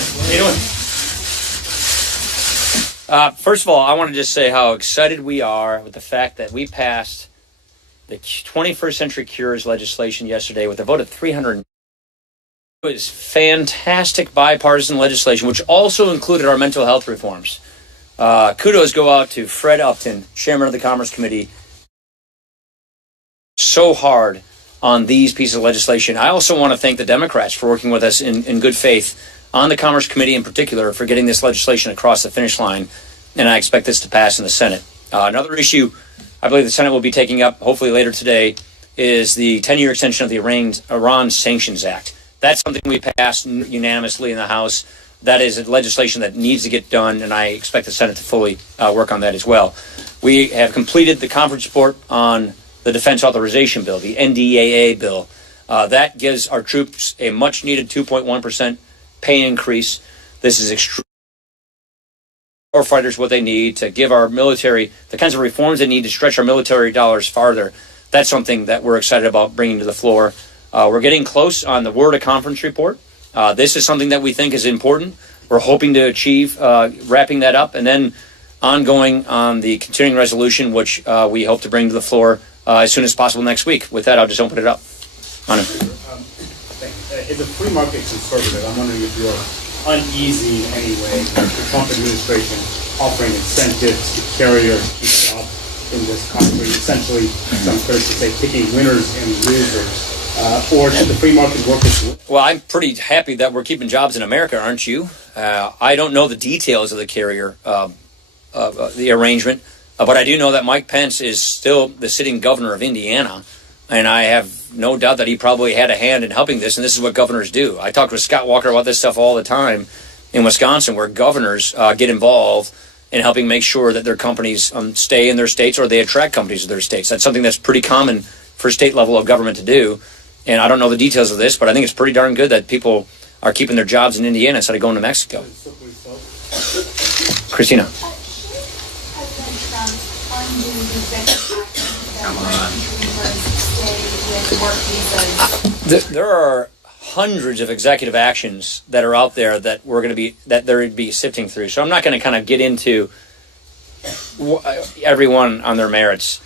How you doing? First of all, I want to just say how excited we are with the fact that we passed the 21st Century Cures legislation yesterday with a vote of 300. It was fantastic bipartisan legislation, which also included our mental health reforms. Kudos go out to Fred Upton, chairman of the Commerce Committee, so hard on these pieces of legislation. I also want to thank the Democrats for working with us in good faith on the Commerce Committee in particular for getting this legislation across the finish line, and I expect this to pass in the Senate. Another issue I believe the Senate will be taking up hopefully later today is the 10-year extension of the Iran Sanctions Act. That's something we passed unanimously in the House. That is legislation that needs to get done, and I expect the Senate to fully work on that as well. We have completed the conference report on the Defense Authorization Bill, the NDAA bill. That gives our troops a much-needed 2.1% pay increase. This is extreme. Our fighters what they need to give our military the kinds of reforms they need to stretch our military dollars farther. That's something that we're excited about bringing to the floor. We're getting close on the WRDA conference report. This is something that we think is important. We're hoping to achieve wrapping that up and then ongoing on the continuing resolution, which we hope to bring to the floor as soon as possible next week. With that, I'll just open it up. Manu. As a free market conservative, I'm wondering if you're uneasy in any way with the Trump administration offering incentives to carriers to keep jobs in this country, essentially, some critics would say, picking winners and losers. Or should the free market work its way? Well, I'm pretty happy that we're keeping jobs in America, aren't you? I don't know the details of the carrier, the arrangement, but I do know that Mike Pence is still the sitting governor of Indiana, and I have no doubt that he probably had a hand in helping this, and this is what governors do. I talk with Scott Walker about this stuff all the time in Wisconsin, where governors get involved in helping make sure that their companies stay in their states or they attract companies to their states. That's something that's pretty common for state level of government to do. And I don't know the details of this, but I think it's pretty darn good that people are keeping their jobs in Indiana instead of going to Mexico. Christina. There are hundreds of executive actions that are out there that we're going to be sifting through. So I'm not going to kind of get into everyone on their merits.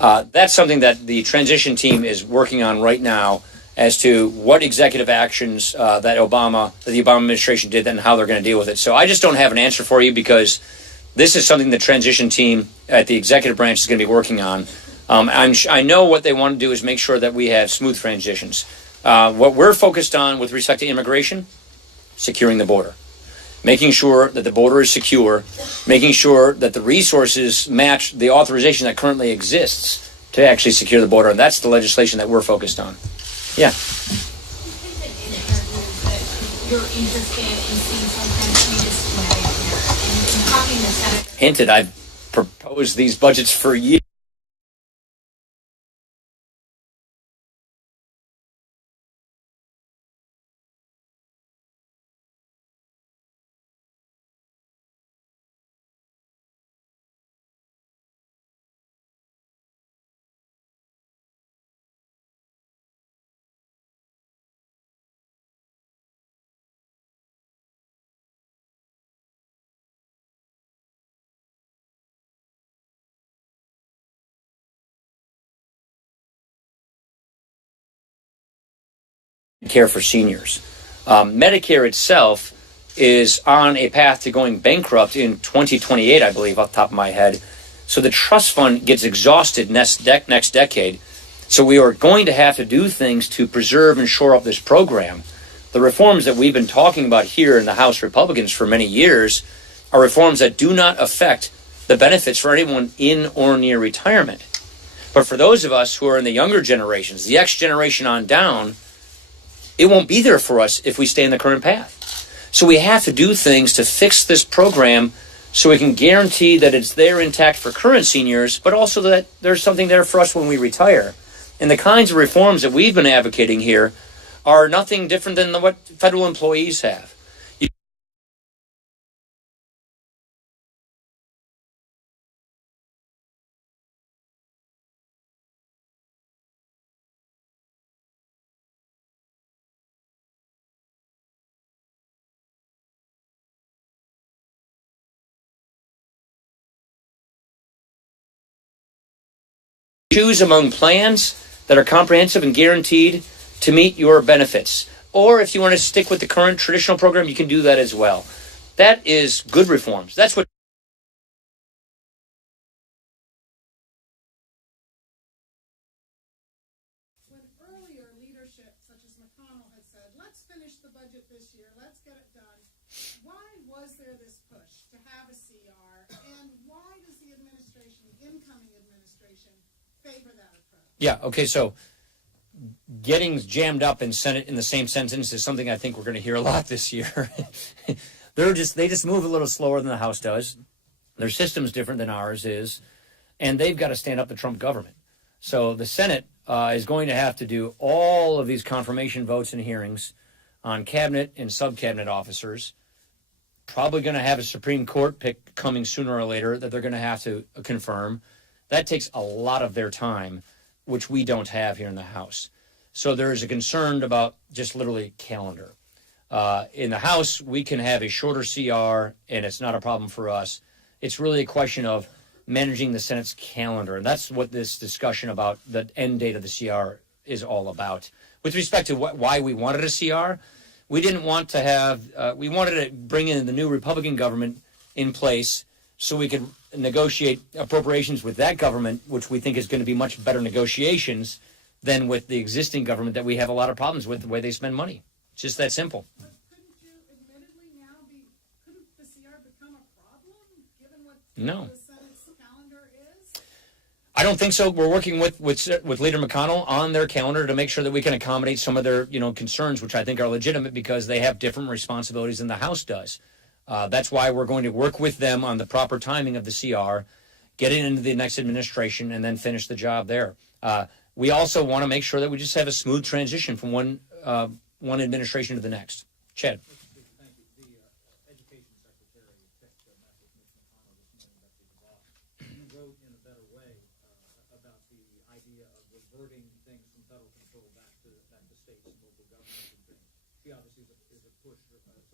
That's something that the transition team is working on right now as to what executive actions that the Obama administration did and how they're going to deal with it. So I just don't have an answer for you because this is something the transition team at the executive branch is going to be working on. I know what they want to do is make sure that we have smooth transitions. What we're focused on with respect to immigration, securing the border. Making sure that the border is secure, making sure that the resources match the authorization that currently exists to actually secure the border. And that's the legislation that we're focused on. Yeah. Hinted, I've proposed these budgets for years. Care for seniors. Medicare itself is on a path to going bankrupt in 2028, I believe, off the top of my head. So the trust fund gets exhausted next decade. So we are going to have to do things to preserve and shore up this program. The reforms that we've been talking about here in the House Republicans for many years are reforms that do not affect the benefits for anyone in or near retirement. But for those of us who are in the younger generations, the X generation on down, it won't be there for us if we stay in the current path. So we have to do things to fix this program so we can guarantee that it's there intact for current seniors, but also that there's something there for us when we retire. And the kinds of reforms that we've been advocating here are nothing different than what federal employees have. choose among plans that are comprehensive and guaranteed to meet your benefits. Or if you want to stick with the current traditional program, you can do that as well. That is good reforms. That's what when earlier leadership, such as McConnell, had said, let's finish the budget this year, let's get it done, why was there this push to have a CR, and why does the administration, the incoming administration, favor that approach? Yeah, okay, so getting jammed up in Senate in the same sentence is something I think we're going to hear a lot this year. They just move a little slower than the House does. Their system's different than ours is, and they've got to stand up to Trump government. So the Senate is going to have to do all of these confirmation votes and hearings on cabinet and sub-cabinet officers. Probably going to have a Supreme Court pick coming sooner or later that they're going to have to confirm. That takes a lot of their time, which we don't have here in the House. So there is a concern about just literally calendar. In the House, we can have a shorter CR, and it's not a problem for us. It's really a question of managing the Senate's calendar, and that's what this discussion about the end date of the CR is all about. With respect to why we wanted a CR, we didn't want to have, we wanted to bring in the new Republican government in place so we could negotiate appropriations with that government, which we think is going to be much better negotiations than with the existing government that we have a lot of problems with the way they spend money. It's just that simple. But couldn't you admittedly now couldn't the CR become a problem, given what No. the Senate's calendar is? I don't think so. We're working with Leader McConnell on their calendar to make sure that we can accommodate some of their concerns, which I think are legitimate because they have different responsibilities than the House does. That's why we're going to work with them on the proper timing of the CR, get it into the next administration, and then finish the job there. We also want to make sure that we just have a smooth transition from one administration to the next. Chad. Thank you. The Education Secretary picked a map with Mitch McConnell this morning about the law. You wrote in a better way about the idea of reverting things from federal control back to states and local governments and things. She obviously is a push,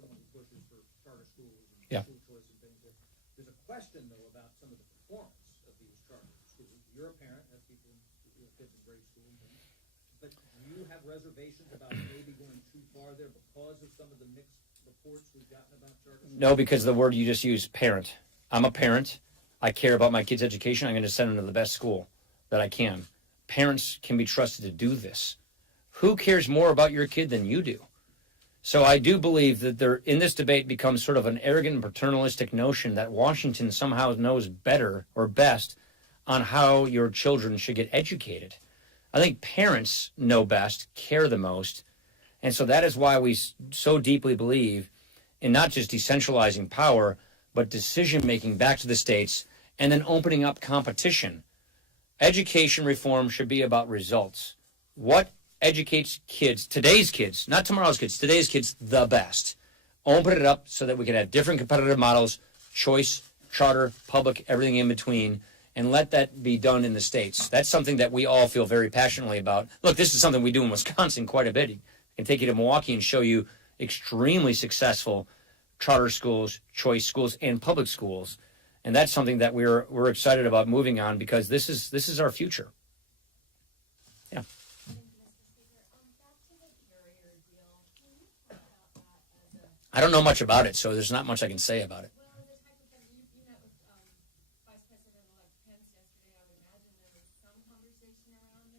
someone who pushes for charter schools and school choice and things. There's a question, though, about some of the performance of these charter schools. You're a parent, have people, kids in grade school and things. But do you have reservations about maybe going too far there because of some of the mixed reports we've gotten about charter schools? No, because the word you just used, parent. I'm a parent. I care about my kids' education. I'm going to send them to the best school that I can. Parents can be trusted to do this. Who cares more about your kid than you do? So I do believe that there, in this debate, becomes sort of an arrogant and paternalistic notion that Washington somehow knows better or best on how your children should get educated. I think parents know best, care the most, and so that is why we so deeply believe in not just decentralizing power, but decision-making back to the states, and then opening up competition. Education reform should be about results. What educates kids, today's kids, not tomorrow's kids, today's kids, the best? Open it up so that we can have different competitive models, choice, charter, public, everything in between, and let that be done in the states. That's something that we all feel very passionately about. Look, this is something we do in Wisconsin quite a bit. I can take you to Milwaukee and show you extremely successful charter schools, choice schools, and public schools. And that's something that we're excited about moving on because this is our future. Yeah. I don't know much about it, so there's not much I can say about it.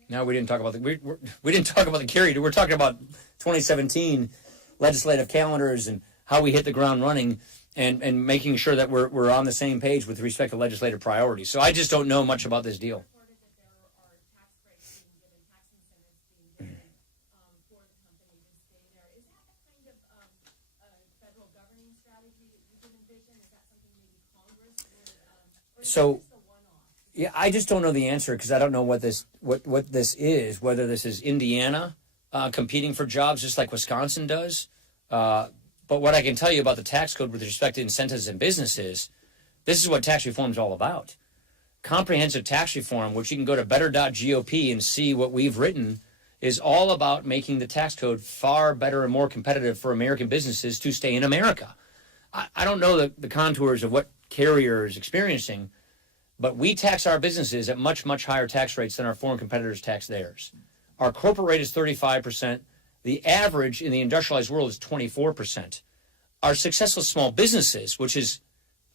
No, we didn't talk about we didn't talk about the carry. We're talking about 2017 legislative calendars and how we hit the ground running and making sure that we're on the same page with respect to legislative priorities. So I just don't know much about this deal. So, yeah, I just don't know the answer because I don't know what this is. Whether this is Indiana competing for jobs just like Wisconsin does. But what I can tell you about the tax code with respect to incentives and businesses, this is what tax reform is all about. Comprehensive tax reform, which you can go to better.gop and see what we've written, is all about making the tax code far better and more competitive for American businesses to stay in America. I don't know the contours of what Carrier is experiencing, But we tax our businesses at much, much higher tax rates than our foreign competitors tax theirs. Our corporate rate is 35%. The average in the industrialized world is 24%. Our successful small businesses, which is,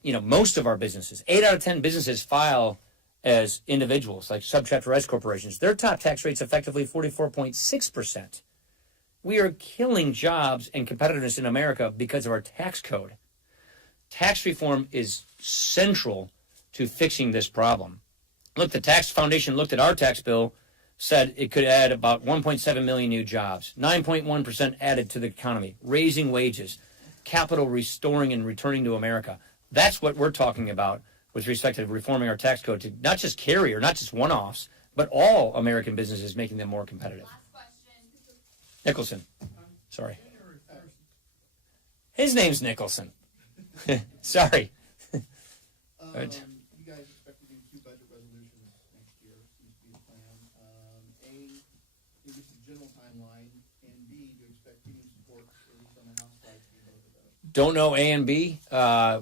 most of our businesses, 8 out of 10 businesses file as individuals, like subchapter S corporations. Their top tax rate's effectively 44.6%. We are killing jobs and competitiveness in America because of our tax code. Tax reform is central to fixing this problem. Look, the Tax Foundation looked at our tax bill, said it could add about 1.7 million new jobs, 9.1% added to the economy, raising wages, capital restoring and returning to America. That's what we're talking about with respect to reforming our tax code to not just carrier, not just one-offs, but all American businesses, making them more competitive. Last question. Nicholson. Sorry. His name's Nicholson. Sorry. You guys expect to do 2 budget resolutions next year, seems to be the plan. A, give us a general timeline, and B, do you expect union support, at least on the House side, to be voted out? Don't know A and B.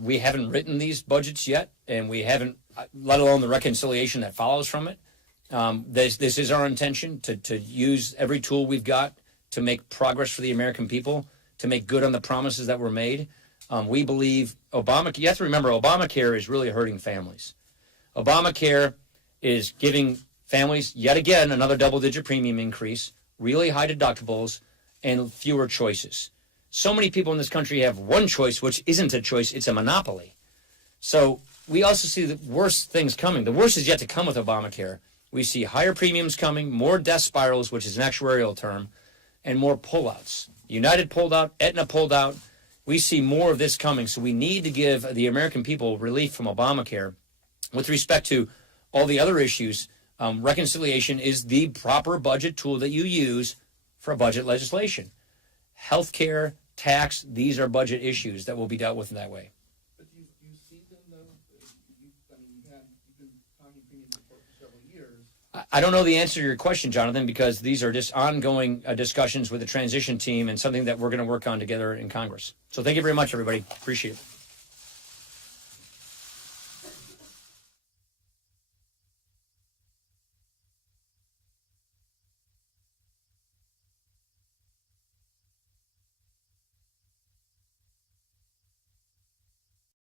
We haven't written these budgets yet, and we haven't, let alone the reconciliation that follows from it. This is our intention to use every tool we've got to make progress for the American people, to make good on the promises that were made. We believe Obamacare, you have to remember, Obamacare is really hurting families. Obamacare is giving families, yet again, another double-digit premium increase, really high deductibles, and fewer choices. So many people in this country have one choice, which isn't a choice, it's a monopoly. So we also see the worst things coming. The worst is yet to come with Obamacare. We see higher premiums coming, more death spirals, which is an actuarial term, and more pullouts. United pulled out, Aetna pulled out. We see more of this coming, so we need to give the American people relief from Obamacare. With respect to all the other issues, reconciliation is the proper budget tool that you use for budget legislation. Healthcare, tax, these are budget issues that will be dealt with in that way. But you see them, though? You've been talking premium support for several years. I don't know the answer to your question, Jonathan, because these are just ongoing discussions with the transition team and something that we're going to work on together in Congress. So thank you very much, everybody. Appreciate it.